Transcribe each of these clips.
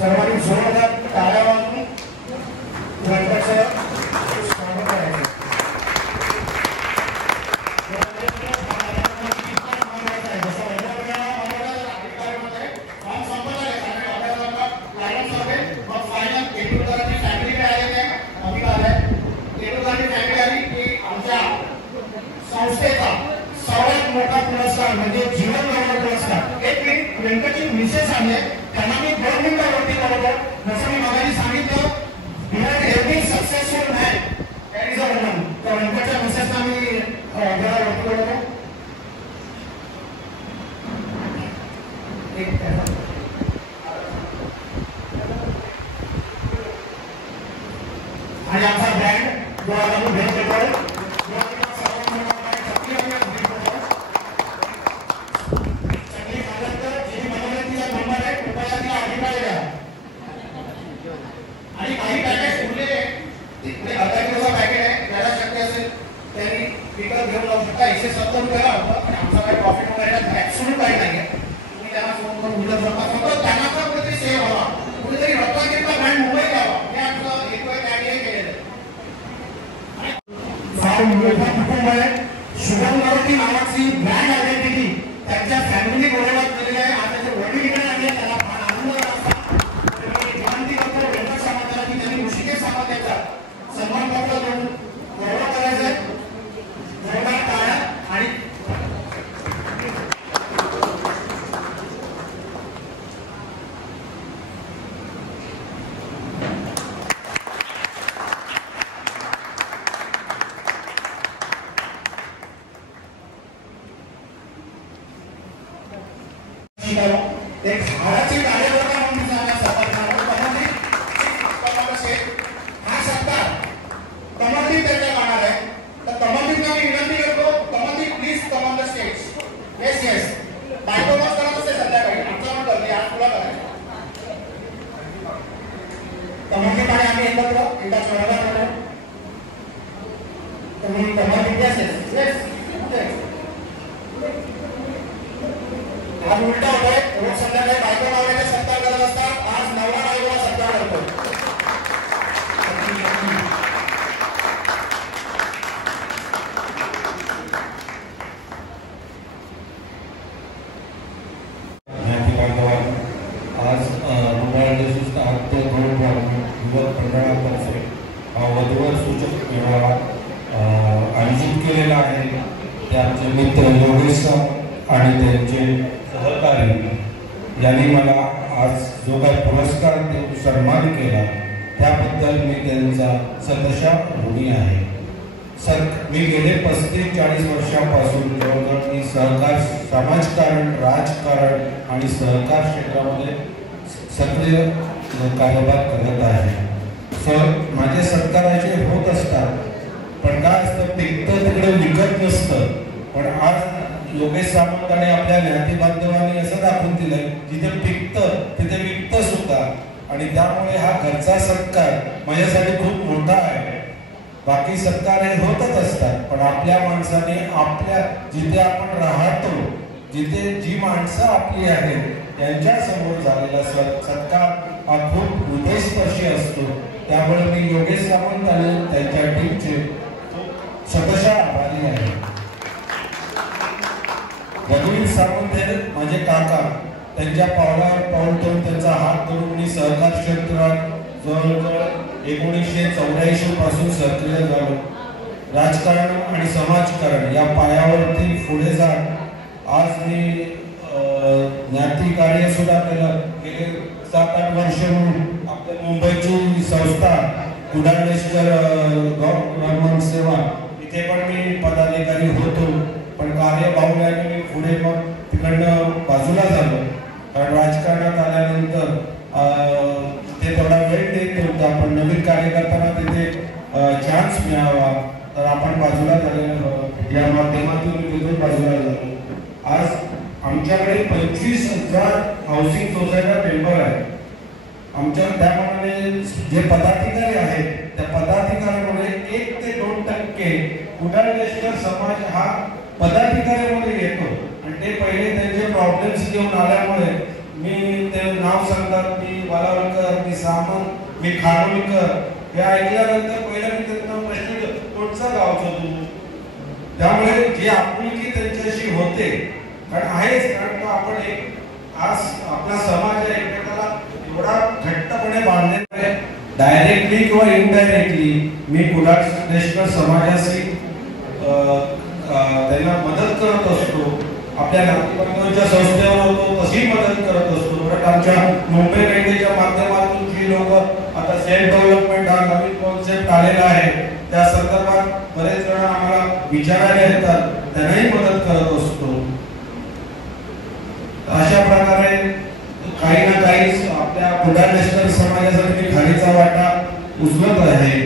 सर्वांनी जोरदार टाळ्या वाजवून गणपतीचं स्वागत करायचं. संस्थेचा सर्वात मोठा पुरस्कार म्हणजे जीवन गौरव पुरस्कार. एक मिनिट, व्यंकटजी विशेष आहे त्यांना मी 2 मिनिटांवरती बरोबर जसं मी मगाशी सांगितलं, behind every successful man there is a woman. तर व्यंकटच्या विशेषना मी जरा वरती बोलतो. आणि आमचा बँड जो आज आम्ही भेट देतोय आणि काही पॅकेज उरलेले तिकडे अर्धा किलोचा पॅकेट आहे, ज्याला शक्य असेल त्यांनी विकत घेऊन जाऊ शकता. 170 रुपयाला होतं आणि आमचा काही प्रॉफिट वगैरे ॲक्च्युअली काही नाही आहे. तुम्ही त्यांना फोन करून विकत जाता, फक्त त्यांना पण कुठेतरी सेव्ह व्हावा, कुठेतरी रत्नागिरीचा ब्रँड मुंबईत यावा हे आमचं एक वेळ त्याने केलेलं आहे. फार मोठा कुटुंब आहे. शुभम मारुती नावाची ब्रँड आयडेंटिटी त्यांच्या फॅमिली बरोबर केलेली आहे. आता जे वडील इकडे आले त्याला फार आनंद असतात. विनंती करतो व्यंकट समाजाला की त्यांनी ऋषिकेश समाजाचा सन्मान पत्र देऊन गौरव करायचा आहे. जोरदार टाळ्या आणि एक झाडाची कार्यकर्ता म्हणून सांगा हा सत्कार कमलदीप त्यांच्या गाणार आहे. तर कमलदीपला मी विनंती करतो, Kamaldeep please come on the stage. Yes yes, बायकोलाच करत असते संध्याकाळी, आमचा पण करते, आज तुला करायचं. कमलदीप आणि आम्ही एकत्र एका स्वराला करतो. तुम्ही कमलदीप येस येस येस. आज उलटा होतोय, रोज संध्याकाळी बायको नवऱ्याचा सत्कार करत असतात, आज नवरा बायकोला सत्कार करतो. आज रुग्णालयात युवक मंडळातर्फे वधूवर सूचक मेळावा आयोजित केलेला आहे. ते आमचे मित्र योगेश आणि त्यांचे सहकारी यांनी मला आज जो काही पुरस्कार देऊन सन्मान केला त्याबद्दल मी त्यांचा सदशा ऋणी आहे. मी गेले 35-40 वर्षांपासून जवळजवळ मी सहकार, समाजकारण, राजकारण आणि सहकार क्षेत्रामध्ये सक्रिय कारभार करत आहे. माझे सत्काराचे होत असतात, पण काय असतं पिकतं तिकडे विकत नसतं. पण आज योगेश सामंतांनी आपल्या ज्ञाती बांधवांनी असं दाखवून दिलंय, जिथे पिकतं तिथे विकतं सुद्धा. आणि त्यामुळे हा घरचा सत्कार माझ्यासाठी खूप मोठा आहे. बाकी सत्कार हे होतच असतात, पण आपल्या माणसाने आपल्या जिथे आपण राहतो, जिथे जी माणसं आपली आहेत त्यांच्या समोर झालेला सत्कार हा खूप हृदयस्पर्शी असतो. त्यामुळे मी योगेश सामंत आणि त्यांच्या टीमचे सदशा आभारी आहे. रघुवीर सावंत हे माझे काका, त्यांच्या पावलावर पाऊल ठेवून त्यांचा हात धरून मी सहकार क्षेत्रात जवळजवळ 1984 पासून सक्रिय झालो. राजकारण आणि समाजकारण या पायावरती पुढे जात आज मी ज्ञाती कार्य सुद्धा केलं. गेले 7-8 वर्ष म्हणून आपल्या मुंबईची संस्था कुडाळेश्वर गव्हर्नमेंट सेवा इथे पण मी पदाधिकारी होतो. पण कार्यबाहुल्याने मी पुढे मग तिकडनं बाजूला झालो, कारण राजकारणात आल्यानंतर ते थोडा वेळ देत होता. पण नवीन कार्यकर्त्यांना तिथे चान्स मिळावा तर आपण बाजूला झालेलो, या माध्यमातून मी तिथून बाजूला झालो. आज आमच्याकडे 25,000 हाऊसिंग सोसायटी मेंबर आहेत. आमच्या त्याप्रमाणे जे पदाधिकारी आहेत त्या पदाधिकाऱ्यांमध्ये 1 ते 2% कुडाळेश्वर समाज हा पदाधिकाऱ्यांमध्ये येतो. आणि ते पहिले त्यांचे प्रॉब्लेम्स घेऊन आल्यामुळे मी ते नाव सांगतात, मी वालावलकर, मी सामंत, मी खानोलीकर, हे ऐकल्यानंतर पहिला मी त्यांना प्रश्न विचारतो, कोणचा गावचा तू? त्यामुळे जी आपुलकी त्यांच्याशी होते, कारण आहेच, कारण आपण एक आज आपला समाज आहे एकमेकाला एवढा घट्टपणे बांधलेला आहे, डायरेक्टली किंवा इनडायरेक्टली मी कुडाळ समाजाशी त्यांना मदत करत असतो, आपल्या नातेवाईकांच्या संस्थेवर होतो तशी मदत करत असतो. बरं, आमच्या मुंबई बँकेच्या माध्यमातून जी लोक आता सेल्फ डेव्हलपमेंट हा नवीन कॉन्सेप्ट आलेला आहे, त्या संदर्भात बरेच जण आम्हाला विचारायला येतात, त्यांनाही मदत करत असतो. अशा प्रकारे काही ना काही आपल्या कुडाळ समाजासाठी खालीचा वाटा उचलत आहे.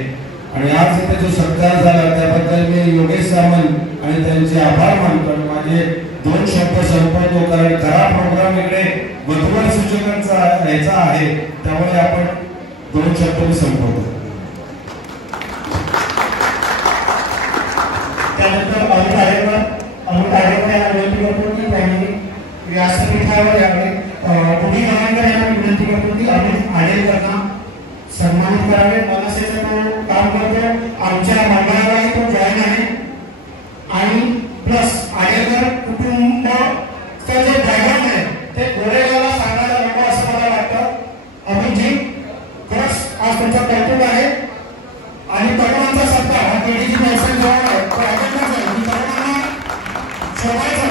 आणि आज इथे जो सत्कार झाला त्याबद्दल मी योगेश सामंत आणि त्यांचे आभार मानतो. माझे 2 शब्द संपवतो, कारण खरा प्रोग्राम इकडे वधूवर सूचकांचा ह्याचा आहे, त्यामुळे आपण 2 शब्द मी संपवतो. त्यानंतर अमृत आडेकर यांना विनंती करतो की त्यांनी व्यासपीठावर यावे. उभी गवाणकर यांना विनंती करतो की अमृत आडेकरांना सन्मानित करावे. मनसेचं तो काम करतो, आमच्या मंडळालाही तो जॉईन आहे. आणि प्लस आडेकर कुटुंबाचं जे बॅकग्राऊंड आहे ते गोरेगावला सांगायला नको असं मला वाटतं. अमितजी, खरंच आज तुमचं कौतुक आहे. आणि तरुणांचा सत्कार हा केडीजी नेशन जवळ आहे, तो अजेंडाच आहे की तरुणांना शोधायचं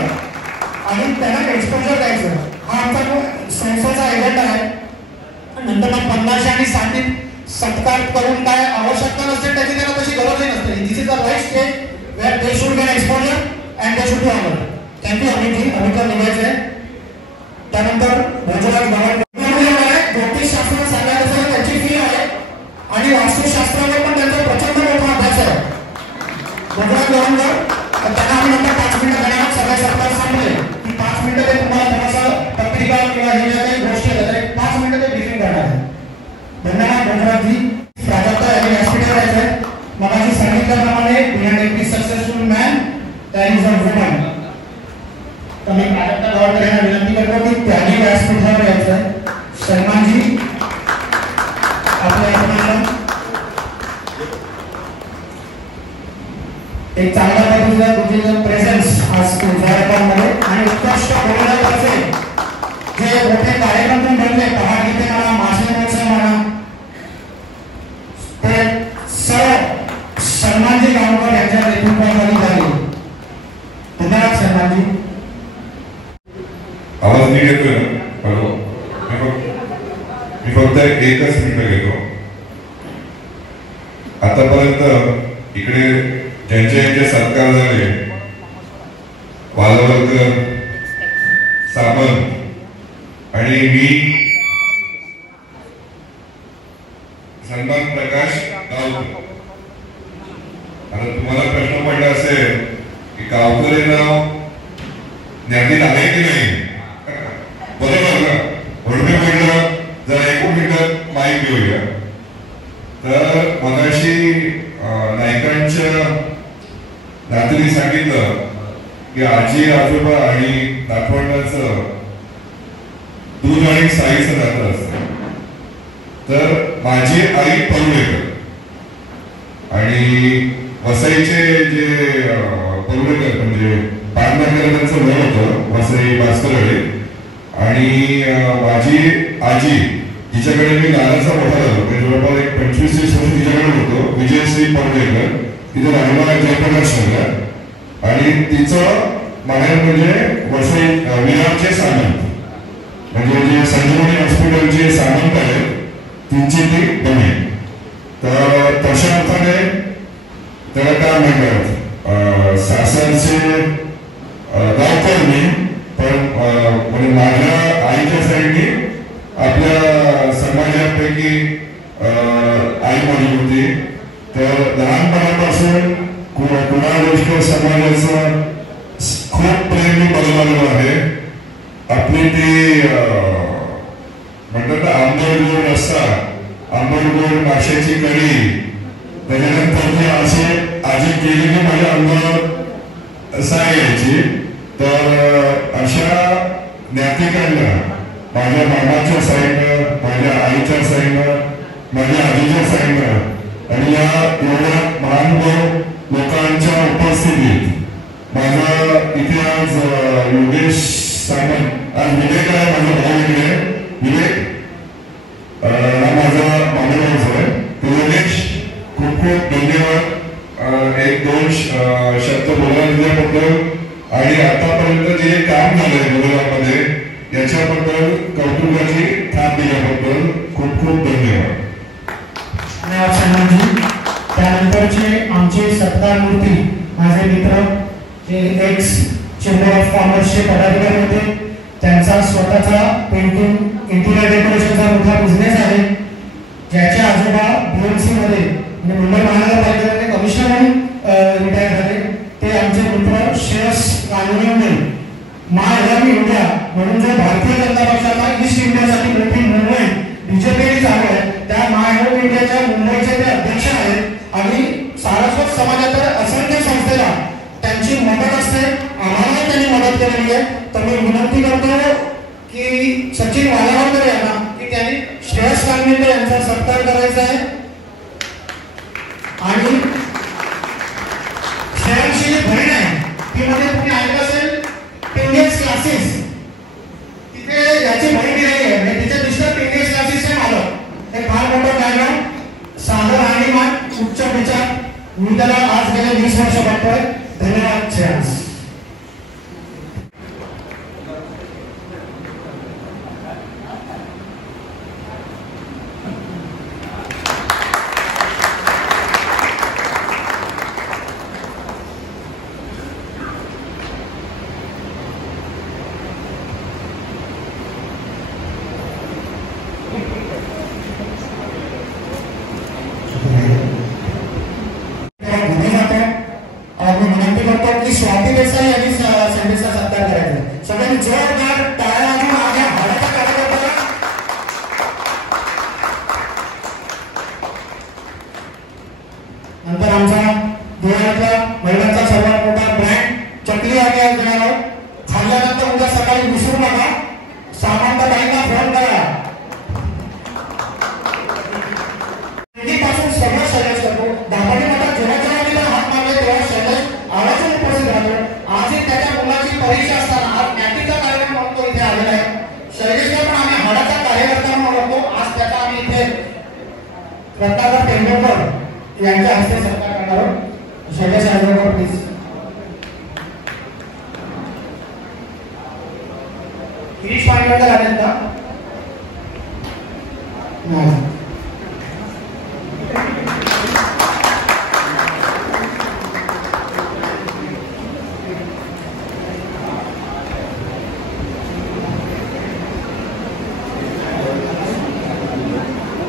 आणि त्यांना एक्सपोजर द्यायचं, हा आमचा संस्थेचा एजेंडा आहे. नंतर मग 50 आणि 60 सत्कार करून काय आवश्यकता नसते, त्याची त्यांना तशी गरजही नसते. This is the right stage where they should get exposure and they should be honoured. Thank you Amitji, अमितला निघायचं आहे. त्यानंतर भोजराज भवन ज्योतिषशास्त्र सांगायचं त्याची फी आहे आणि वास्तुशास्त्रावर पण त्यांचा प्रचंड मोठा अभ्यास आहे. भोजराज भवन त्यांना आम्ही नंतर 5 मिनिटं देणार. सगळ्या सत्कार सांगले की 5 मिनिटं ते तुम्हाला थोडासा पत्रिका किंवा हे ज्या काही गोष्टी आहेत 5 मिनिटं ते ब्रीफिंग करणार आहे. धन्यवाद भोजराजजी. प्राजक्ता यांनी व्यासपीठावर यायचं आहे. मगाशी सांगितल्याप्रमाणे behind every successful man there is a woman. तर मी प्राजक्ता गवाणकर यांना विनंती करतो की त्यांनी व्यासपीठावर यायचं आहे. सलमानजी आपल्या एक चांगल्या पद्धतीचा तुमचे प्रेझेन्स आज मध्ये आणि उत्कृष्ट बोलण्याचे जे मोठे कार्यक्रम तुम्ही बनले, पहाड गीते म्हणा, मासे महोत्सव म्हणा, ते सर्व सन्मानजी गावकर यांच्या नेतृत्वाखाली झाले. धन्यवाद सन्मानजी. आवाज नीट येतोय ना? हॅलो, मी फक्त एकच मिनिट घेतो. आतापर्यंत इकडे ज्यांचे सत्कार झाले, वालावलकर, सामंत आणि मी सन्मान प्रकाश गावकर. आता तुम्हाला प्रश्न पडला असेल की गावकर हे नाव ज्ञातीत आहे की नाही, बरोबर ना? म्हणून मी म्हटलं जरा 1 मिनिट माहिती घेऊया. तर मगाशी नायकांच्या नातीने सांगितलं की आजी आजोबा आणि नातवंडाचं दूध आणि साईचं नातं असतं. तर माझी आई परुळेकर आणि वसईचे जे परुळेकर म्हणजे पांडुरंग त्यांचं घर होतं, वसई भास्करकडे. आणि माझी आजी तिच्याकडे मी लहानसा मोठा झालो, म्हणजे जवळपास एक 25-30 वर्ष तिच्याकडे होतो. विजयश्री परुळेकर तिथे राहिला जयप्रकाश नगर. आणि तिचं माहेर म्हणजे वसई विरारचे सामंत, म्हणजे जे संजीवनी हॉस्पिटलचे सामंत आहेत त्यांची ती बहीण. तर तशा अर्थाने त्याला काय म्हणतात, सासरचे गावकर मी, पण म्हणजे माझ्या आईच्या साईडनी आपल्या समाजापैकी आई माझी होती. तर लहानपणापासून कुडाळ समाजाचं खूप प्रेम मी बघायला आहे. आपली ती म्हणतात आंबट रस्सा, आंबट माशाची कढी, त्याच्यानंतर ती असे आजी केली की माझ्या अंगावर साय यायची. तर अशा ज्ञातिकांना माझ्या मामाच्या साईडनं, माझ्या आईच्या साईडनं, माझ्या आजीच्या साईडनं आणि या एवढ्या महानुभाव लोकांच्या उपस्थितीत माझा इथे आज योगेश सामंत, आज विवेक आहे माझा भाऊ इकडे, विवेक हा माझा मामेभाऊ आहे. योगेश खूप खूप धन्यवाद. एक दोन शब्द बोलायला दिल्याबद्दल आणि आतापर्यंत जे काम झालंय गोव्यामध्ये याच्याबद्दल कौतुकाची थाप दिल्याबद्दल खूप खूप धन्यवाद. त्यानंतरचे आमचे सत्कार मूर्ती माझे मित्र जे एक्स चेंबर ऑफ कॉमर्सचे पदाधिकारी होते, त्यांचा स्वतःचा पेंटिंग इंटिरियर डेकोरेशनचा मोठा बिझनेस आहे, ज्याचे आजोबा BMC मध्ये मुंबई महानगरपालिकेमध्ये कमिशनर म्हणून रिटायर झाले. ते आमचे मित्र श्रेयस कानोनियन माय लव्ह इंडिया म्हणून जो भारतीय जनता पक्षाचा ईस्ट इंडियासाठी मोठी मुंबई बीजेपी चालू आहे, त्या माय लव्ह इंडियाच्या मुंबईचे ते अध्यक्ष आहेत आणि सारस्वत समाजाच्या असंख्य संस्थेला त्यांची मदत असते. आम्हाला त्यांनी मदत केलेली आहे. तर मी विनंती करतो की सचिन वालावकर यांना की त्यांनी श्रेयस कानोनियन यांचा सत्कार करायचा आहे. आणि श्रेयांशी बहीण आहे ती मध्ये तुम्ही ऐकलं असेल टिंगेज क्लासेस, तिथे याची बहीण दिलेली आहे आणि तिचे मिस्टर टिंगेज क्लासेस आहे आलं. हे फार मोठं कार्य सादर आणि मान उच्च विचार मी त्याला आज गेले 20 वर्ष बघतोय. धन्यवाद श्रेयांश. स्वाती देसाई यांनी संदेशा सत्कार करायचा. सगळ्यांनी जोरदार टाळ्या वाजवून माझ्या भारताच्या कार्यकर्त्याला. नंतर आमचा गोव्यातला महिलांचा सर्वात मोठा ब्रँड चकली आम्ही आज देणार आहोत. खाल्ल्यानंतर उद्या सकाळी विसरू नका, सामंतबाईंना फोन करा. पासून सगळं शैलेश करतो. दापोली मठात जेव्हा जेव्हा हात मारले तेव्हा शैलेश आवाजून उपस्थित राहतो. आजही त्याच्या मुलाची परीक्षा असताना आज ज्ञातीचा कार्यक्रम म्हणून तो इथे आलेला आहे. शैलेशला पण आम्ही हाडाचा कार्यकर्ता म्हणून ओळखतो. आज त्याचा आम्ही इथे रत्नाकर तेंडुलकर यांच्या हस्ते सत्कार करणार आहोत. शैलेश आंबेडकर प्लीज. गिरीश पांडवकर आले का?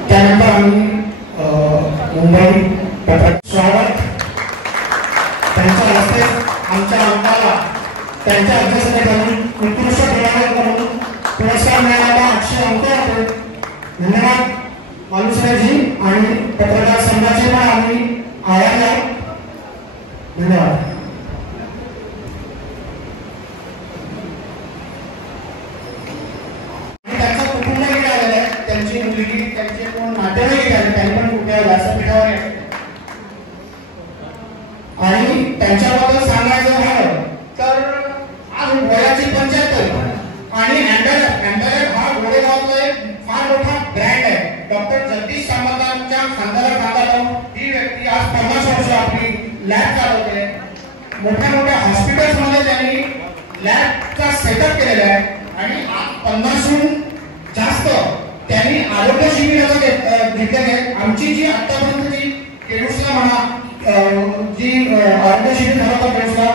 त्यानंतर आम्ही मुंबई स्वागत त्यांच्या हस्ते आमच्या अंकाला त्यांच्या अध्यक्षतेखाली उत्कृष्ट खेळाडू म्हणून पुरस्कार मिळाला 800 अंक होते. धन्यवाद मालुसरेजी आणि पत्रकार संघाचे पण आम्ही आभारी आहोत. धन्यवाद. त्यांचं कुटुंब इथे आलेलं आहे, त्यांची मुलगी त्यांचे कोण नातेवाईक आले त्यांनी पण कुठे व्यासपीठावर आहे. आणि त्यांच्याबद्दल सांगायचं झालं तर आज वयाची 75 आणि अँडरलेट हा गोरेगावचा एक फार मोठा ब्रँड आहे. डॉक्टर जगदीश सामंतांच्या खांद्याला खांदा लावून ही व्यक्ती आज 50 वर्ष आपली लॅब चालवते. मोठ्या मोठ्या हॉस्पिटल्समध्ये त्यांनी लॅबचा सेटअप केलेला आहे आणि आज 50हून जास्त त्यांनी आरोग्य शिबिराचं घेतलेले आहेत. आमची जी आतापर्यंतची केडूसला म्हणा जी आरोग्य शिबिर झालं होतं केडूसला,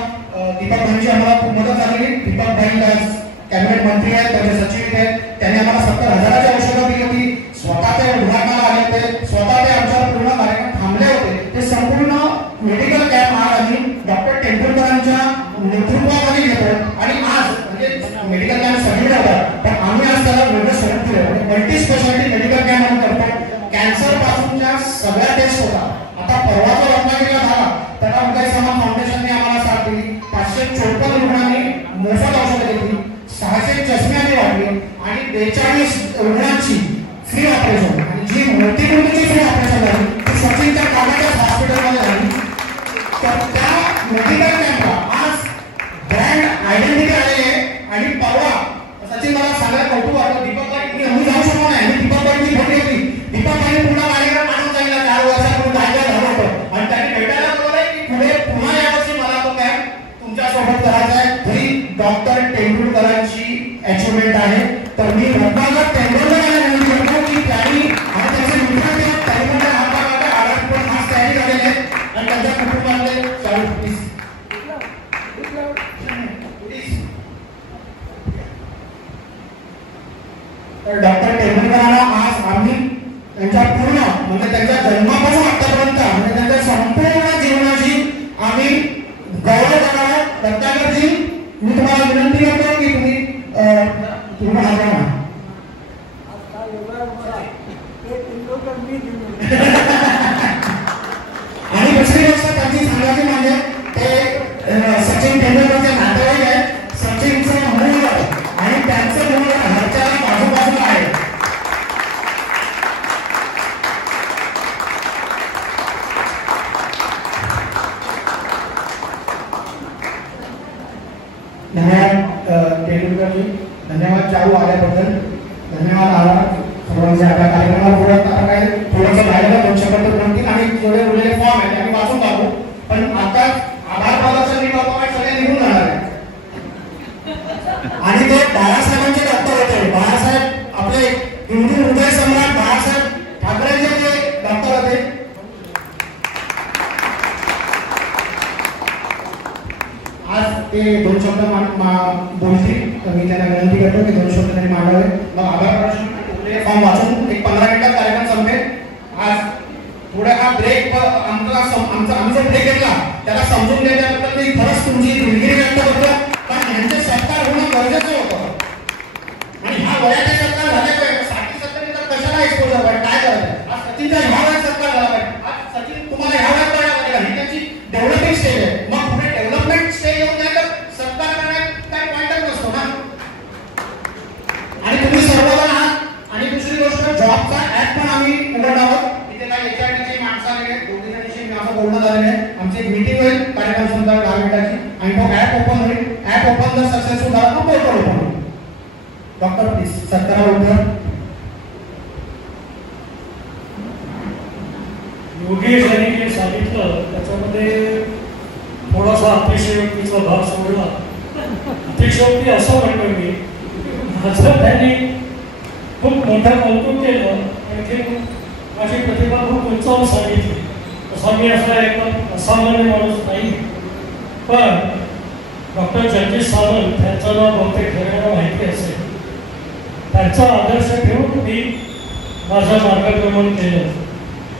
दीपक भाईंची आम्हाला खूप मदत झाली. दीपक भाई आज कॅबिनेट मंत्री आहेत, त्याचे सचिव आहेत. त्यांनी आम्हाला 70,000ची औषधं दिली होती. स्वतः ते उद्घाटनाला आले होते, स्वतः ते आमच्यावर पूर्ण कार्यक्रम थांबले होते. ते संपूर्ण मेडिकल कॅम्प आज आम्ही डॉक्टर तेंडुलकरांच्या नेतृत्वामध्ये घेतो. आणि आज म्हणजे मेडिकल कॅम्प सगळीकडे होतात, पण आम्ही आज त्याला वेगळं स्वरूप दिलं. मल्टी स्पेशालिटी मेडिकल कॅम्प म्हणून करतो. कॅन्सर पासूनच्या सगळ्या टेस्ट होतात. आता परवाचा रत्नागिरीला झाला त्याला मुंबई समाज फाउंडेशनने आम्हाला साथ दिली. 554 रुग्णांनी मोफत औषधं घेतली, 600 चष्मे आम्ही वाटली आणि 42 फ्री ऑपरेशन आणि जी मोठी फ्री ऑपरेशन झाली ती सचिनच्या कामाच्या हॉस्पिटलमध्ये झाली. तर त्या मेडिकल कॅम्पला आज ब्रँड आयडेंटिटी आलेली आहे. आणि परवा सचिन मला सांगायला कौतुक वाटलं, दीपक बाई मी जाऊ शकलो नाही, मी दीपक बाईंची भेट घेतली. दीपक बाईंनी पूर्ण कार्यक्रम मानून सांगितला 4 वर्षापूर्वी काय काय झालं होतं आणि त्यांनी भेटायला बोलवलंय की पुढे पुन्हा यावर्षी मला तो कॅम्प तुमच्या सोबत करायचा आहे. तरी डॉक्टर तेंडुलकरांची अचिव्हमेंट आहे. तर मी रत्नाकर तेंडुलकरांना विनंती करतो की त्यांनी आणि त्याचे मित्र त्यांच्या हातामध्ये आवाज खास तयारी झालेली आहे आणि त्यांच्या कुटुंबातले चालू प्लीज. तर डॉक्टर तेंडुलकरांना आज आम्ही त्यांच्या पूर्ण म्हणजे त्यांच्या जन्मापासून आतापर्यंत म्हणजे त्यांच्या संपूर्ण जीवनाची आम्ही गौरव करावा. रत्नाकरजी मी तुम्हाला विनंती करतो की तुम्ही हात लावा. आणि दुसरी गोष्ट त्यांची सांगायची म्हणजे ते सचिन तेंडुलकरचे नातेवाईक आहेत. सचिनचं मूळ आणि त्यांचं मूळ घरच्या बाजूबाजूला आहे. धन्यवाद तेंडुलकरजी, धन्यवाद चालू आल्याबद्दल, धन्यवाद आला सर्वांचे. आपल्या कार्यक्रमाला पुढे आता काय थोडंसं राहिलं 2 शब्द म्हणतील आणि जेवढे उरलेले फॉर्म आहेत आम्ही वाचून टाकू. पण आता आभार प्रदर्शन मी करतो आणि सगळे निघून जाणार आहे. आणि ते बाळासाहेबांचे डॉक्टर होते. बाळासाहेब आपले हिंदू हृदय सम्राट बाळासाहेब ठाकरेंचे ते डॉक्टर होते. आज ते 2 शब्द बोलतील. तर मी त्यांना विनंती करतो की 2 शब्द त्यांनी मांडावे. मग आभार प्रदर्शन फॉर्म वाचून एक 15 मिनिटात कार्यक्रम संपेल. आज थोडा हा ब्रेक आम्ही जो ब्रेक घेतला त्याला समजून घेण्याबद्दल मी खरंच तुमची दिलगिरी व्यक्त करतो. कारण यांचे सत्कार होणं गरजेचं होतं आणि हा वयाचे सत्कार झाल्याशिवाय 60-70 तर कशाला एक्सपोजर पाहिजे काय करायचं. आज सचिनचा ह्या वयात सत्कार झाला पाहिजे. आज सचिन तुम्हाला ह्या वयात कळायला पाहिजे. ही त्यांची डेव्हलपिंग स्टेज आहे. मग पुढे डेव्हलपमेंट स्टेज येऊन नाही तर सत्कार करण्यात काय पॉइंटच नसतो ना. आणि तुम्ही सर्वजण आहात. आणि दुसरी गोष्ट जॉबचा ऍप पण आम्ही उघडणार आहोत. इथे काही HRDचे माणसं आलेले आहेत. 2 दिवसांची माझं बोलणं झालेलं आहे. आमची एक मीटिंग होईल कार्यक्रम सुद्धा 10 मिनिटाची आणि तो ऍप ओपन होईल. ऍप ओपन जर सक्सेसफुल झाला तर पोर्टल ओपन होईल. डॉक्टर प्लीज सत्काराला उठा. योगेश यांनी जे सांगितलं त्याच्यामध्ये थोडासा अतिशयोक्तीचा भाग सोडला. अतिशयोक्ती असं म्हणतो मी माझं त्यांनी खूप मोठं कौतुक केलं. आणखी माझी प्रतिभा खूप उंचावून सांगितली. तसा मी असा एकदम असामान्य माणूस नाही. पण डॉक्टर जगदीश सावंत यांचं नाव बहुतेक सगळ्यांना माहिती असेल. त्यांचा आदर्श ठेवून मी माझं मार्गक्रमण केलं.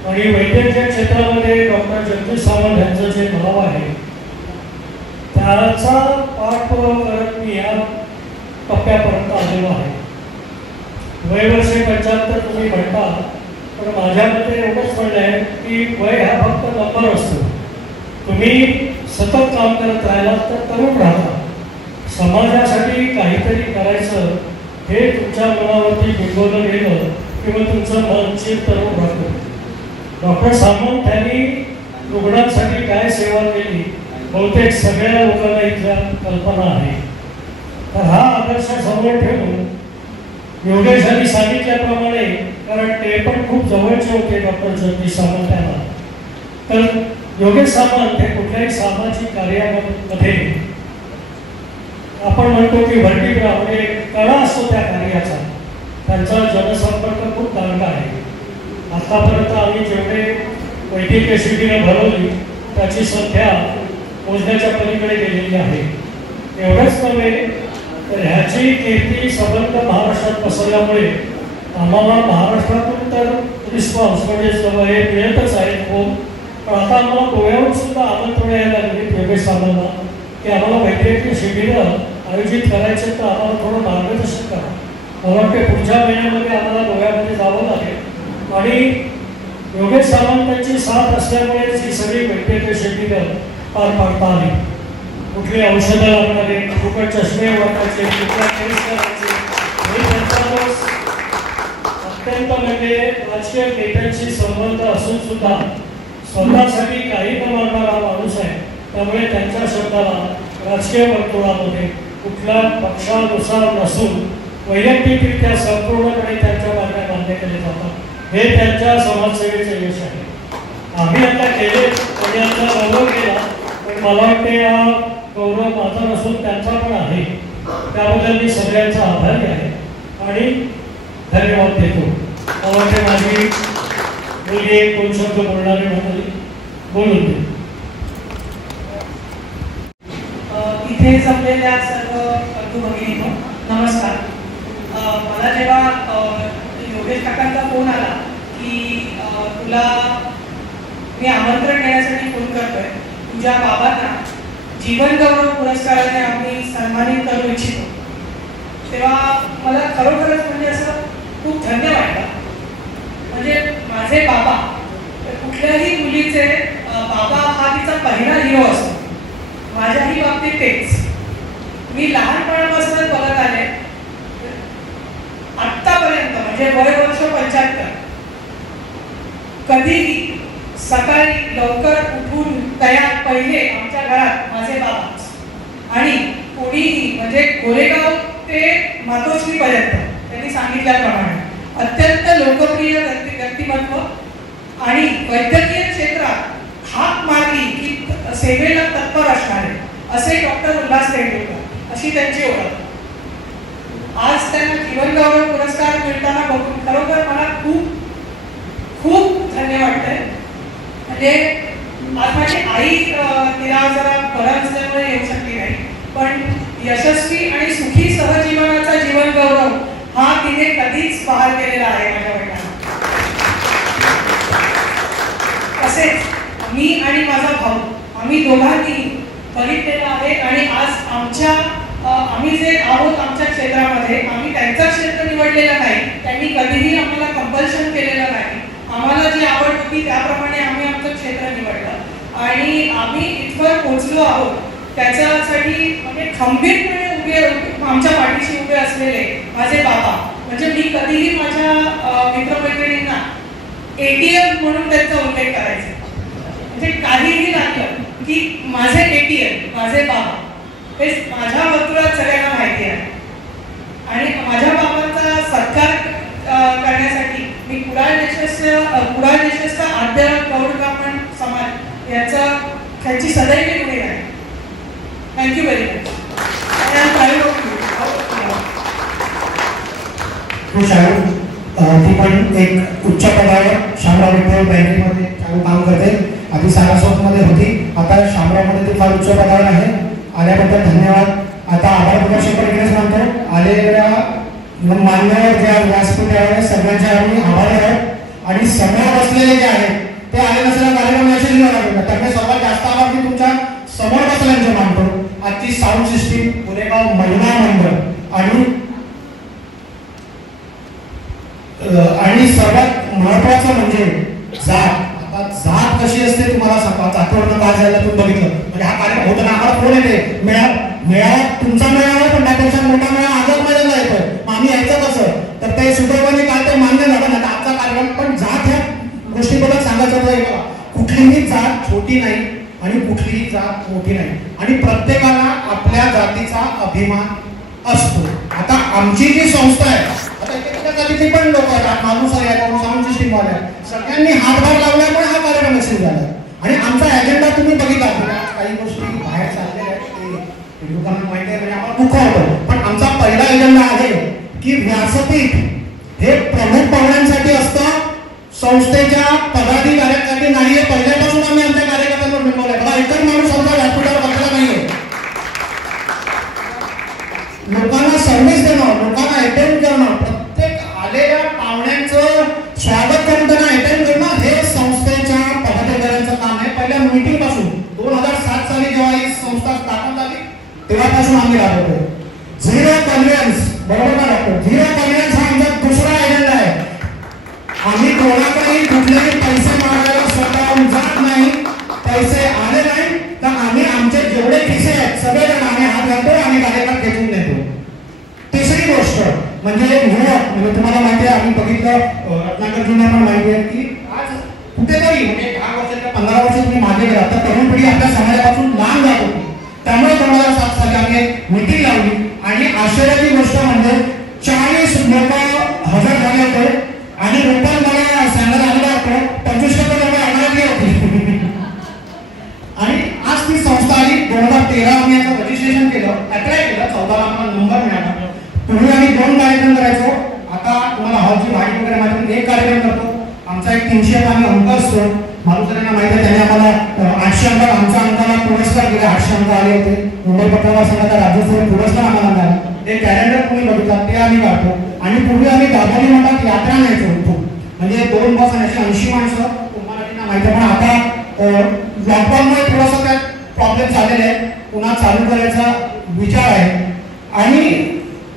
आणि वैद्यकीय क्षेत्रामध्ये डॉक्टर जगदीश सावंत यांचं जे नाव आहे त्याचा पाठपुरावा करत मी या टप्प्यापर्यंत आलेलो आहे. वय वर्ष 75 तुम्ही म्हणता, पण माझ्यामध्ये एवढंच म्हणलं आहे की वय हा फक्त नंबर असतो. तुम्ही सतत काम करत राहिलात तर तरुण राहता. समाजासाठी काहीतरी करायचं हे तुमच्या मनावरती बिंबवलं गेलं किंवा तुमचं मन चिर तरुण राहतं. डॉक्टर सावंत यांनी रुग्णांसाठी काय सेवा केली बहुतेक सगळ्या लोकांना इथल्या कल्पना आहे. तर हा आदर्श समोर ठेवून योगेशांनी सांगितल्याप्रमाणे, कारण ते पण खूप जवळचे होते डॉक्टर जगदीश सावंत यांना, तर योगेश सावंत हे कुठल्याही सामाजिक कार्यामध्ये आपण म्हणतो की व्हर्टिब्रा म्हणजे कळा असतो त्या कार्याचा. त्यांचा जनसंपर्क खूप चांगला आहे. आतापर्यंत आम्ही जेवढे वैद्यकीय शिबिरं भरवली त्याची संख्या मोजण्याच्या पलीकडे गेलेली आहे. एवढंच नव्हे तर ह्याची कीर्ती सबंध महाराष्ट्रात पसरल्यामुळे आम्हाला महाराष्ट्रातून तर रिस्पॉन्स म्हणजे हे मिळतच आहे खूप. पण आता आम्हाला गोव्याहून सुद्धा आमंत्रण यायला लागले योगेश सावंतांना की आम्हाला वैद्यकीय शिबिरं आयोजित करायचे तर आम्हाला थोडं मार्गदर्शन करा. मला वाटते पुढच्या महिन्यामध्ये आम्हाला गोव्यामध्ये जावं लागेल. आणि योगेश सावंतांची साथ असल्यामुळेच ही सगळी वैद्यकीय शिबिरं पार पाडता आली. कुठली औषधं लागणारे, फुकट चष्मे वाटायचे, कुठल्या टेस्ट करायचे, हे त्यांचा फक्त अत्यंत म्हणजे राजकीय नेत्यांशी संबंध असून सुद्धा स्वतःसाठी काही न मानणारा माणूस आहे. त्यामुळे त्यांच्या शब्दाला राजकीय वर्तुळामध्ये कुठल्या पक्षानुसार नसून वैयक्तिकरित्या संपूर्णपणे त्यांच्या मागण्या मान्य केले जातात. हे त्यांच्या समाजसेवेचे यश आहे. आम्ही आता केले म्हणजे आता गौरव केला, पण मला वाटते हा गौरव माझा नसून त्यांचा पण आहे. त्याबद्दल मी सगळ्यांचा आभारी आहे आणि धन्यवाद देतो. मला वाटते माझी मुलगी एक 2 शब्द बोलणारी म्हणाली, बोलून दे. इथे जमलेल्या सर्व बंधू भगिनींनो नमस्कार. मला जेव्हा योगेश काकांचा फोन आला की तुला मी आमंत्रण देण्यासाठी फोन करतोय, तुझ्या बाबांना जीवन गौरव पुरस्काराने आम्ही सन्मानित करू इच्छितो, तेव्हा मला खरोखरच म्हणजे असं खूप धन्य वाटलं. म्हणजे माझे बाबा, कुठल्याही मुलीचे बाबा हा तिचा पहिला हिरो असतो. माझ्याही बाबतीत तेच. मी लहानपणापासूनच बघत आले आत्तापर्यंत, म्हणजे वय वर्ष 75, कधीही सकाळी लवकर उठून तयार पहिले आमच्या घरात माझे बाबा आणि कोणीही, म्हणजे गोरेगाव ते मातोश्रीपर्यंत त्यांनी सांगितल्याप्रमाणे अत्यंत लोकप्रिय व्यक्तिमत्व आणि वैद्यकीय क्षेत्रात हाक मारली की सेवेला तत्पर असणारे असे डॉक्टर उल्हास तेंडुलकर, अशी त्यांची ओळख. आज त्यांना जीवन गौरव पुरस्कार मिळताना बघून खरोखर मला खूप खूप धन्य वाटतंय. म्हणजे आज माझी आई तिला जरा बरं असल्यामुळे येऊ शकली नाही, पण यशस्वी आणि सुखी सहजीवनाचा जीवन गौरव हा तिने कधीच बहाल केलेला आहे माझ्या वडिलांना. तसेच मी आणि माझा भाऊ आम्ही दोघांनी बघितलेलं आहे आणि आज आम्ही जे आहोत आमच्या क्षेत्रामध्ये, आम्ही त्यांचं क्षेत्र निवडलेलं नाही, त्यांनी कधीही आम्हाला कंपल्शन केलेलं नाही. आम्हाला जी आवड होती त्याप्रमाणे आम्ही आमचं क्षेत्र निवडलं आणि आम्ही इथवर पोहोचलो आहोत. त्याच्यासाठी म्हणजे खंबीरपणे आमच्या पाठीशी उभे असलेले माझे बाबा. म्हणजे मी कधीही माझ्या मित्रमैत्रिणींना ATM म्हणून त्यांचा उल्लेख करायचा. म्हणजे काहीही लागलं की माझे ATM, माझे बाबा, हे माझ्या वर्तुळात सगळ्यांना माहिती आहे. आणि माझ्या बाबांचा सत्कार करण्यासाठी मी कुडाळ देशस्थ आद्य गौरकापण समाज त्यांची सदैव ऋणी आहे. Thank you very much. ती पण एक उच्च पदावर शामराव विद्या बँकेमध्ये चालू काम करते. आधी सारस्वतमध्ये होती, आता शामरावमध्ये ती फार उच्च पदावर आहे. आल्याबद्दल धन्यवाद. आता आभार प्रदर्शन इकडेच मानतो. आलेल्या मान्यवर ज्या व्यासपीठावर सगळ्यांच्या आम्ही आभारी आहोत आणि समोर बसलेले जे आहेत ते आले नसलेला कार्यक्रम मेसेज लागला. त्यामुळे सर्वात जास्त आभार मी तुमच्या समोर बसल्यांचे मानतो. आजची साऊंड सिस्टीम गोरेगाव महिला मंडळ आणि सर्वात महत्वाचं म्हणजे जात. आता जात कशी असते तुम्हाला सांगा. चाकवडनं काय झालं तुम्ही बघितलं. म्हणजे हा कार्यक्रम होताना आम्हाला फोन येते, मेळावा तुमचा मेळावा पण त्यापेक्षा मोठा मेळावा आजच माझ्याला येतोय, मग आम्ही यायचं कसं. तर ते सुदैवाने काय ते मान्य झालं ना आजचा कार्यक्रम. पण जात ह्या गोष्टीबद्दल सांगायचं होतं, कुठलीही जात छोटी नाही आणि कुठलीही जात मोठी नाही आणि प्रत्येकाला आपल्या जातीचा अभिमान असतो. आता आमची जी संस्था आहे, आता एकेका जातीचे पण लोक आहेत, माणूस आहे, साऊंड सिस्टीम वाले, सगळ्यांनी हातभार लावल्यामुळे हा कार्यक्रम यशस्वी झाला. आणि आमचा अजेंडा तुम्ही बघितला, काही गोष्टी बाहेर चाललेल्या आहेत ते लोकांना माहिती आहे, म्हणजे आम्हाला दुःख होतं. पण आमचा पहिला अजेंडा आहे की व्यासपीठ हे प्रमुख पाहुण्यांसाठी असतं, संस्थेच्या पदाधिकाऱ्यांसाठी नाही. हे पहिल्यापासून आम्ही आमच्या कार्यकर्त्यांवर नेमवलंय. बघा, एकच माणूस आमचा व्यासपीठावर बसला नाहीये. लोकांना सर्व्हिस देणं, लोकांना अटेंड करणं, प्रत्येक आलेल्या पाहुण्यांचं स्वागत करून त्यांना अटेंड करणं हे संस्थेच्या पदाधिकाऱ्यांचं काम आहे. पहिल्या मीटिंग पासून 2007 साली जेव्हा ही संस्था स्थापन झाली तेव्हापासून आम्ही राबवतोय. झिरो टॉलरन्स, बरोबर ना डॉक्टर? झिरो टॉलरन्स हा आमचा दुसरा एजेंडा आहे. आम्ही कोणाकडे कुठलेही पैसे मागायला स्वतःहून जात नाही. पैसे आले नाही तर आम्ही आमचे जेवढे खिसे आहेत सगळेजण आम्ही हात घालतो आणि कार्यक्रम खेचून नेतो. तिसरी गोष्ट म्हणजे तुम्हाला माहिती आहे, आम्ही बघितलं रत्नाकरजींना पण माहिती आहे की आज कुठेतरी म्हणजे 10 वर्ष किंवा 15 वर्ष तुम्ही मागे गेला तर तरुण पिढी आपल्या समाजापासून लांब जात होती. त्यामुळे 2007 साली आम्ही एक मीटिंग लावली आणि आश्चर्याची गोष्ट म्हणजे 40 लोक हजर झाले होते आणि रुपये मला सांगायला आलेला होतो 25% लोक अमरावती होती. आणि आज ती संस्था आली 2013 आम्ही याचं रजिस्ट्रेशन केलं, अप्लाय केलं, 14 आम्हाला नंबर मिळाला. पूर्वी आम्ही 2 कार्यक्रम करायचो, आता तुम्हाला हॉलची माहिती वगैरे माहिती 1 कार्यक्रम करतो. आमचा एक 300 आम्ही अंक असतो, मालुसऱ्यांना माहिती आहे त्याने आम्हाला 800 अंक आमच्या अंकाला पुरस्कार दिले, 800 अंक आले होते. मुंबई पत्रकार संघाचा राज्यस्तरीय पुरस्कार आम्हाला मिळाला. ते कॅलेंडर तुम्ही बघितला ते आम्ही काढतो. आणि पूर्वी आम्ही दाबोली मठात यात्रा न्यायचो, म्हणजे 2 बस आणि 80 माणसं, तुम्हाला माहिती आहे. पण आता लॉकडाऊनमुळे थोडासा त्यात प्रॉब्लेम झालेले आहे, पुन्हा चालू करायचा विचार आहे. आणि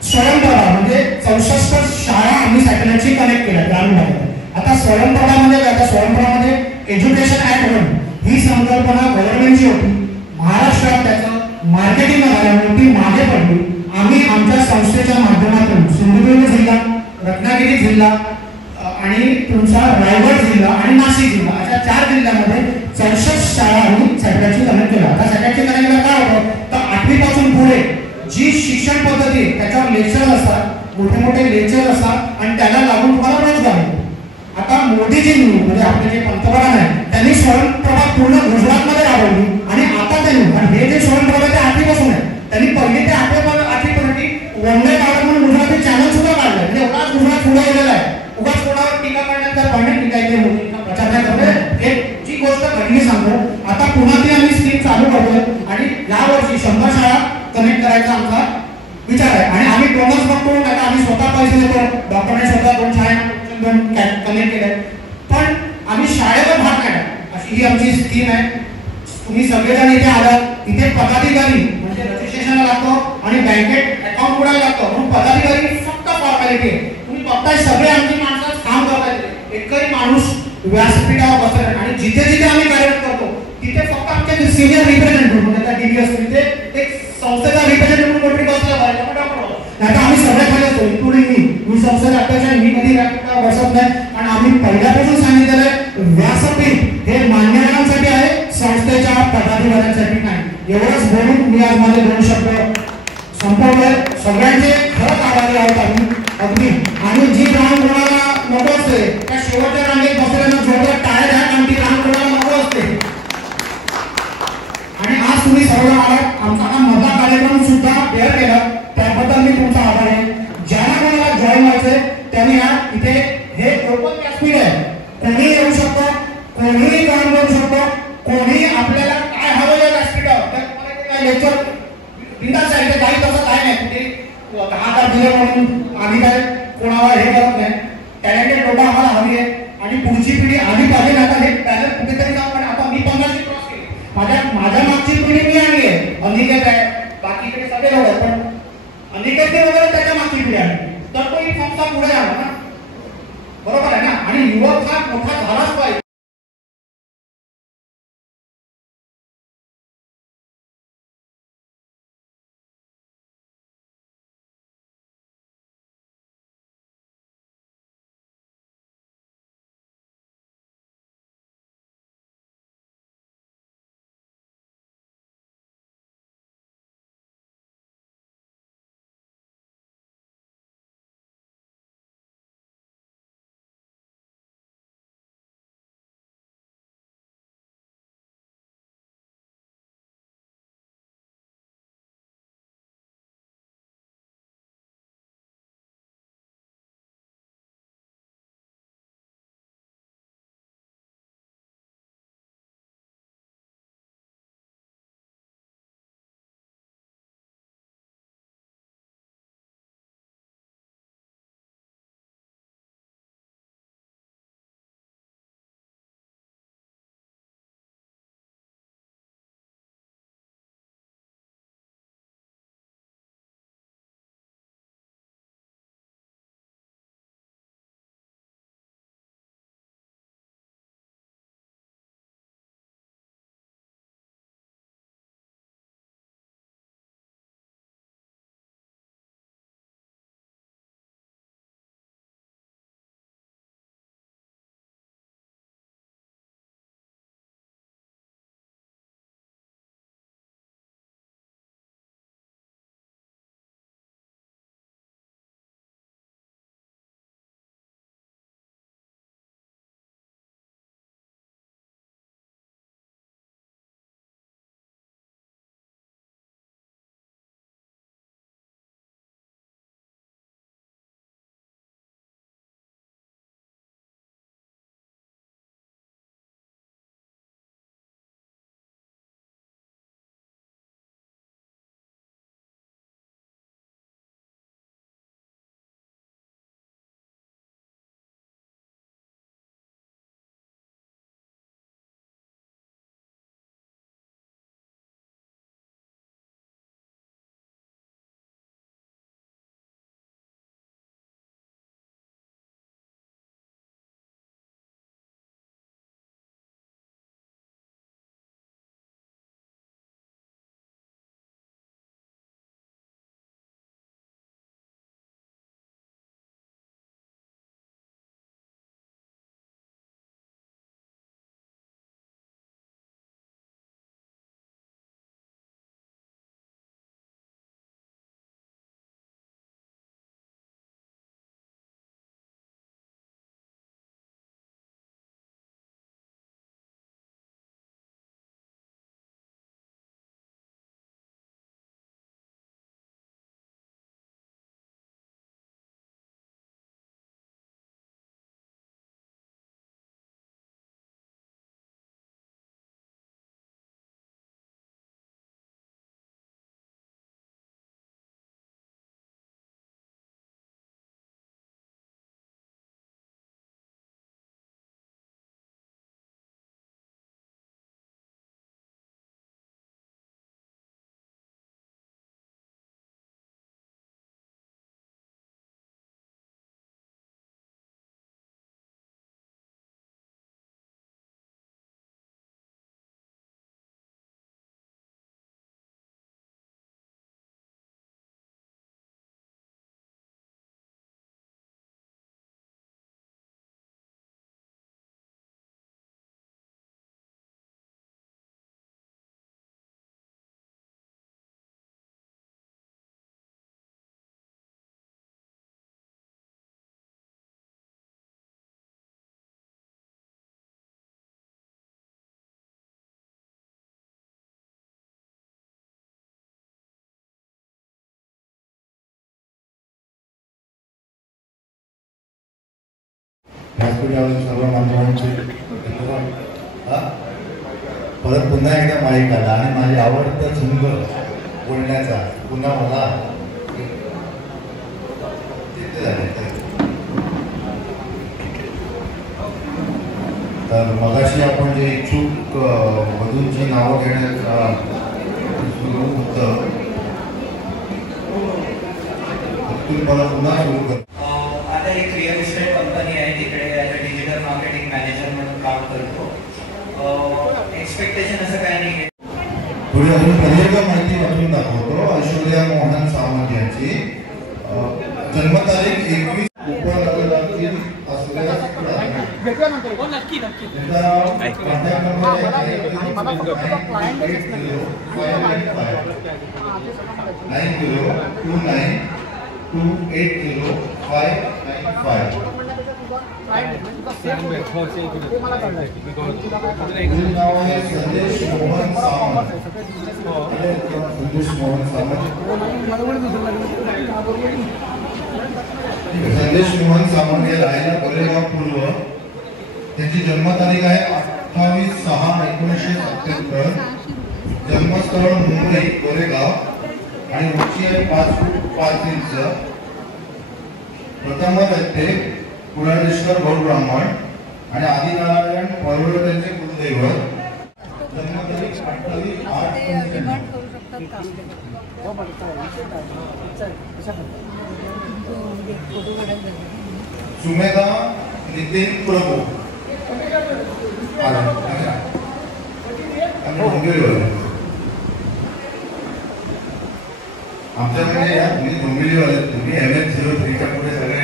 स्वयंप्रभा म्हणजे 64 शाळा आम्ही सॅटेलाइटशी कनेक्ट केल्या ग्रामीण भागात. आता स्वयंप्रभा म्हणजे काय, आता स्वयंप्रभामध्ये एज्युकेशन ऍट होम ही संकल्पना गव्हर्नमेंटची होती. महाराष्ट्रात त्याचं मार्केटिंग झाल्यामुळे ती मागे पडली. आम्ही आमच्या संस्थेच्या माध्यमातून सिंधुदुर्ग जिल्हा, रत्नागिरी जिल्हा आणि तुमचा रायगड जिल्हा आणि नाशिक जिल्हा अशा 4 जिल्ह्यामध्ये 64 शाळा आम्ही सॅटेलाइटशी कनेक्ट केल्या. आता सॅटेलाइटशी कनेक्ट केलं काय होतं तर 8वी पासून पुढे जी शिक्षण पद्धती त्याच्यावर लेक्चर असतात, मोठे मोठे लेक्चर असतात आणि त्याला लागून तुम्हाला रोजगार आहे. आता मोदीजींनी म्हणजे आपले जे पंतप्रधान आहेत त्यांनी स्वयंप्रभा पूर्ण गुजरातमध्ये राबवली आणि आता त्यांनी आणि हे जे स्वयंप्रभा ते 8वी पासून आहे त्यांनी 1ली ते 8वी पर्यंत वंदे भारत म्हणून गुजराती चॅनल सुद्धा काढले. म्हणजे एवढाच गुजरात पुढे गेलेला आहे. उगाच कोणावर टीका करण्याचा पॉईंट टिकायचे मोदींना प्रचार नाही करतोय. हे जी गोष्ट घडली सांगतो. आता पुन्हा ती आम्ही स्कीम चालू करतोय आणि यावर्षी 100 शाळा कनेक्ट करायचा आमचा विचार आहे. आणि आम्ही डोनर्स बघतो, आता आम्ही स्वतः पैसे देतो. डॉक्टरने स्वतः 2 शाळा कनेक्ट केले, पण आम्ही शाळेवर भाग नाही अशी ही आमची स्कीम आहे. तुम्ही सगळेजण इथे आलात, इथे पदाधिकारी म्हणजे रजिस्ट्रेशनला लागतो आणि बँकेत अकाउंट उघडायला लागतो, म्हणून पदाधिकारी फक्त फॉर्मॅलिटी आहे. तुम्ही बघताय सगळे आमची माणसं काम करतायत, एकही माणूस व्यासपीठावर बसत आणि जिथे जिथे आम्ही कार्यरत करतो तिथे फक्त आमचे सिनियर रिप्रेझेंटेटिव्ह म्हणजे त्या डीबी असतील ते एक संस्थेचा रिप्रेझेंटेटिव्ह कोणी बसला पाहिजे. आता आम्ही सगळ्या खाली असतो, इन्क्लुडिंग मी संस्थेचा अध्यक्ष आहे. मी कधी व्यासपीठावर बसत नाही आणि आम्ही पहिल्यापासून सांगितलेलं आहे व्यासपीठ हे मान्यवरांसाठी आहे, संस्थेच्या पदाधिकाऱ्यांसाठी नाही. एवढंच बोलून मी आज माझे 2 शब्द संपवले. सगळ्यांचे खरंच आभारी आहोत आम्ही अगदी. आणि जी रांग कोणाला नको असते त्या शेवटच्या रांगेत बसलेल्या जोरदार टाळ्या द्या, कारण ती रांग कोणाला नको असते. आणि आज तुम्ही सर्व आलात, आमचा हा मधला कार्यक्रम सुद्धा तयार केला त्याबद्दल मी तुमचा आभारी आहे. ज्यांना कोणाला जॉईन व्हायचंय त्यांनी या इथे हे ओपन व्यासपीठ आहे, कोणी येऊ शकतो, कोणीही काम करू शकतो, कोणी आपल्याला काय हवं या व्यासपीठावर तर तुम्हाला इथे काय लेक्चर बिंदास आहे, इथे काही तसं काय नाही. कुठे 10,000 दिले म्हणून आम्ही काय कोणाला हे करत नाही. टॅलेंटेड लोक आम्हाला हवी आहे आणि पुढची पिढी आली पाहिजे. आता हे टॅलेंट कुठेतरी जाऊ, पण आता मी 50 क्रॉस केली, माझ्या मागची पिढी मी आणली आहे. अनिकेत आहे, बाकीकडे सगळे लोक आहेत, पण अनिकेतने वगैरे त्याच्या मागची पिढी आहे तर तो ही संस्था पुढे आला ना, बरोबर आहे ना. आणि युवक हा मोठा झालाच पाहिजे. व्यासपीठावर सर्व मान्यवरांचे परत पुन्हा एकदा माईक आला आणि माझी आवडता छंद बोलण्याचा पुन्हा मला तर मगाशी आपण जे इच्छुक वधूंची नावं घेण्याचा सुरू होतं मला पुन्हा सुरू कर. आता एक रिअल इस्टेट कंपनी आहे तिकडे डिजिटल मार्केटिंग मॅनेजर म्हणून काम करतो. एक्सपेक्टेशन असं काही नाही. पुढे अजून प्रदीर्घ माहिती वाचून दाखवतो. ऐश्वर्या मोहन सावंत यांची जन्मतारीख 21 उपनगरातील असलेल्या संदेश मोहन सावंत. संदेश मोहन सावंत हे राहायला गोरेगाव पूर्व. त्यांची जन्मतारीख आहे 28/6/1977. जन्मस्थळ मुंबई गोरेगाव आणि उंची आहे 5 फूट 5 इंच. प्रथमच आहेत ते पुराणेश्वर गौड ब्राह्मण आणि आदिनारायण परवड त्यांचे कुलदैवत. जन्मतारीख 28/8/19. सुमेधा नितीन प्रभू आमच्याकडे या तुम्ही डोंबिवलीवाले तुम्ही MS03च्या पुढे सगळे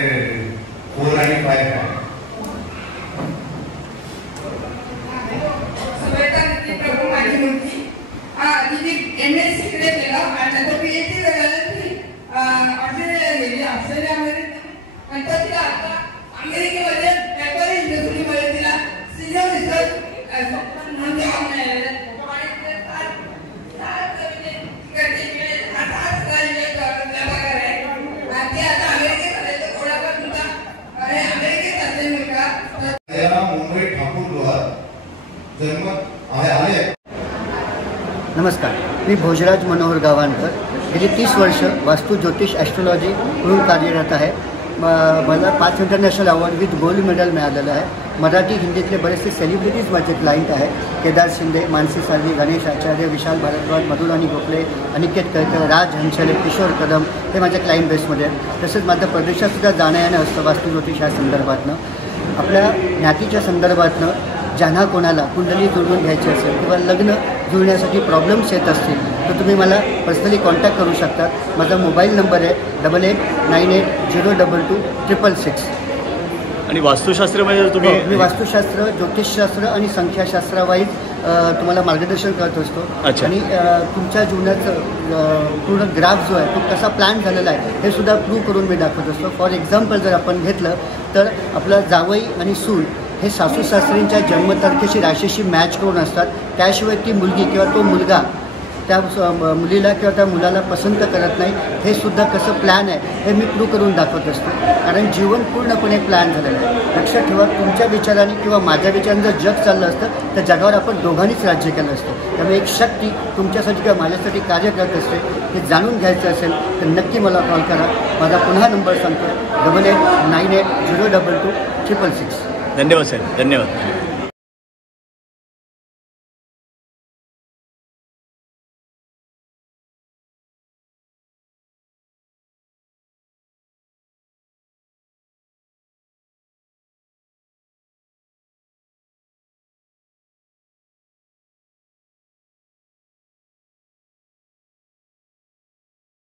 4 आणि 5 आहे. सुमेधा नितीन प्रभू माझी मुलगी तिने MSc केलं आणि नंतर PhD ऑस्ट्रेलियामध्ये. नंतर तिला आता अमेरिकेमध्ये पेपर इंडस्ट्रीमध्ये तिला सिनियर रिसर्च म्हणून काम मिळालेलं. मुंबई ठाकूर जन्म आहे. नमस्कार, मी भोजराज मनोहर गावाणकर. गेली 30 वर्ष वास्तू ज्योतिष ॲस्ट्रॉलॉजी म्हणून कार्यरत आहे. मला 5 international award with gold medal मिळालेलं आहे. मराठी हिंदीतले बरेचसे सेलिब्रिटीज माझे क्लायंट आहे. केदार शिंदे, मानसी साळवी, गणेश आचार्य, विशाल भारद्वाज, मधुराणी गोखले, अनिकेत कळकर, राज हंसले, किशोर कदम हे माझ्या क्लायंट बेसमध्ये आहेत. तसेच माझं परदेशातसुद्धा जाणं येणं असतं वास्तू ज्योतिष या संदर्भातनं. आपल्या ज्ञातीच्या संदर्भातनं ज्यांना कोणाला कुंडली जुळवून घ्यायची असेल किंवा लग्न जुळण्यासाठी प्रॉब्लेम्स येत असतील तर तुम्ही मला पर्सनली कॉन्टॅक्ट करू शकता. माझा मोबाईल नंबर आहे 8898022266. आणि वास्तुशास्त्रामध्ये तुम्ही मी वास्तुशास्त्र, ज्योतिषशास्त्र आणि संख्याशास्त्रावाईज तुम्हाला मार्गदर्शन करत असतो. आणि तुमच्या जीवनाचं पूर्ण ग्राफ जो आहे तो कसा प्लॅन झालेला आहे हे सुद्धा प्रूव्ह करून मी दाखवत असतो. फॉर एक्झाम्पल जर आपण घेतलं तर आपलं जावई आणि सून हे सासू सासरींच्या जन्मतारखेशी राशीशी मॅच करून असतात. त्याशिवाय ती मुलगी किंवा तो मुलगा त्या मुलीला किंवा त्या मुलाला पसंत करत नाही. हे सुद्धा कसं प्लॅन आहे हे मी प्रूव्ह करून दाखवत असतो. कारण जीवन पूर्णपणे प्लॅन झालेलं आहे. लक्षात ठेवा, तुमच्या विचारांनी किंवा माझ्या विचारांनी जर जग चाललं असतं तर जगावर आपण दोघांनीच राज्य केलं असतं. त्यामुळे एक शक्ती तुमच्यासाठी किंवा माझ्यासाठी कार्य करत असते. ते जाणून घ्यायचं असेल तर नक्की मला कॉल करा. माझा पुन्हा नंबर सांगतो 8898022266. धन्यवाद साहेब. धन्यवाद.